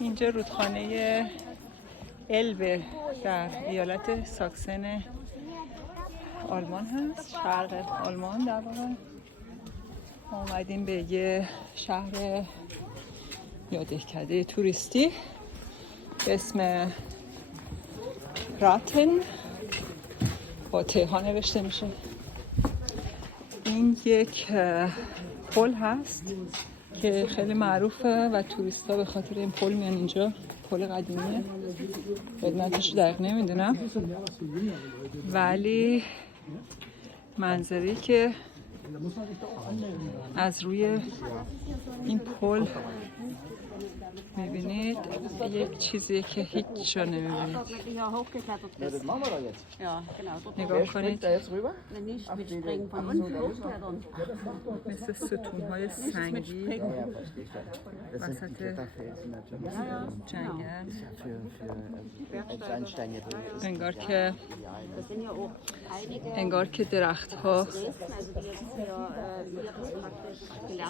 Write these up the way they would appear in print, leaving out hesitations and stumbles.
اینجا رودخانه البه در ایالت ساکسن آلمان هست، شرق آلمان در واقع. ما اومدیم به یه شهر یا دهکده توریستی به اسم راتن، با ته ها نوشته میشه. این یک پل هست که خیلی معروفه و توریست ها به خاطر این پل میان اینجا. پل قدیمیه، قدمتش رو دقیق نمیدونم، ولی منظری که از روی این پل میبینید یک چیزیه که هیچ جا نمیبینید. نگاه کنید، مثل ستونهای سنگی وسط جنگل. انگار که درخت ها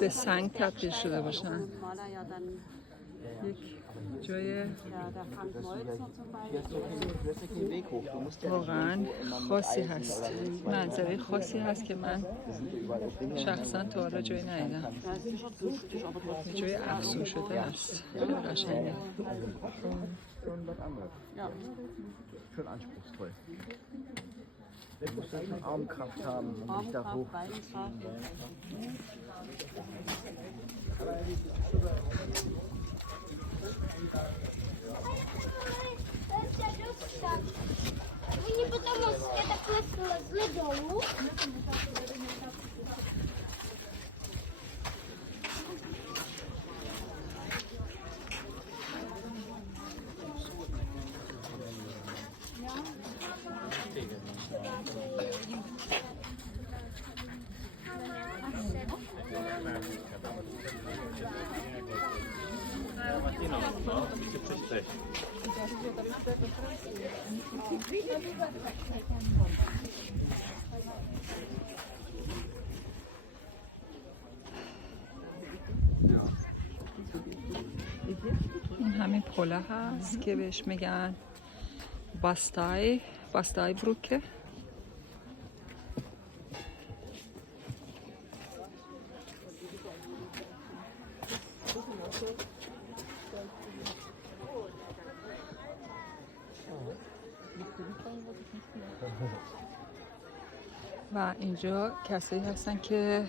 به سنگ تبدیل شده باشن. یک جای واقعا خاصی هست، منظره خاصی هست که من شخصا تا حالا جایی ندیدم. جای افسون شده است، خیلی قشنگه. Du musst schon Armkraft haben, um dich da hochzuziehen. Мені потому що так легко з додому. این همین پله هست که بهش میگن باستای بروکه. و اینجا کسایی هستن که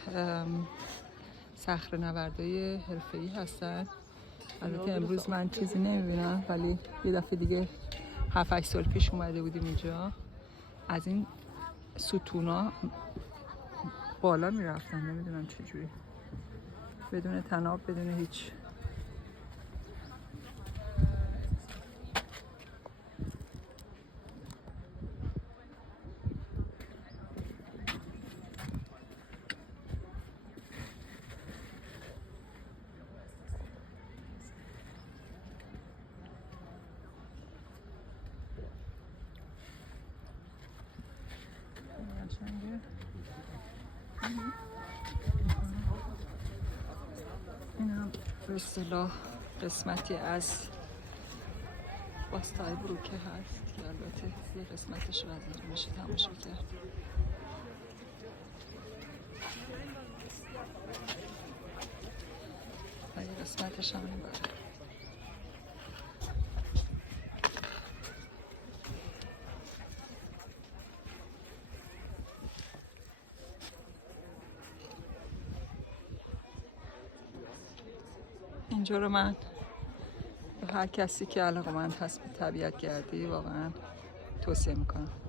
صخره‌نوردای حرفه‌ای هستن. البته امروز من چیزی نمیبینم، ولی یه دفعه دیگه 7-8 سال پیش اومده بودیم اینجا. از این ستونا بالا میرفتن، نمیدونم چجوری، بدون تناب، بدون هیچ. این هم به اصطلاح قسمتی از باستای بروکه هست که البته یه قسمتش رو از اینجا میشه تماشا کرد. و یه قسمتش هم این باره. اینجا رو من به هر کسی که علاقه‌مند هست به طبیعت گردی واقعا توصیه میکنم.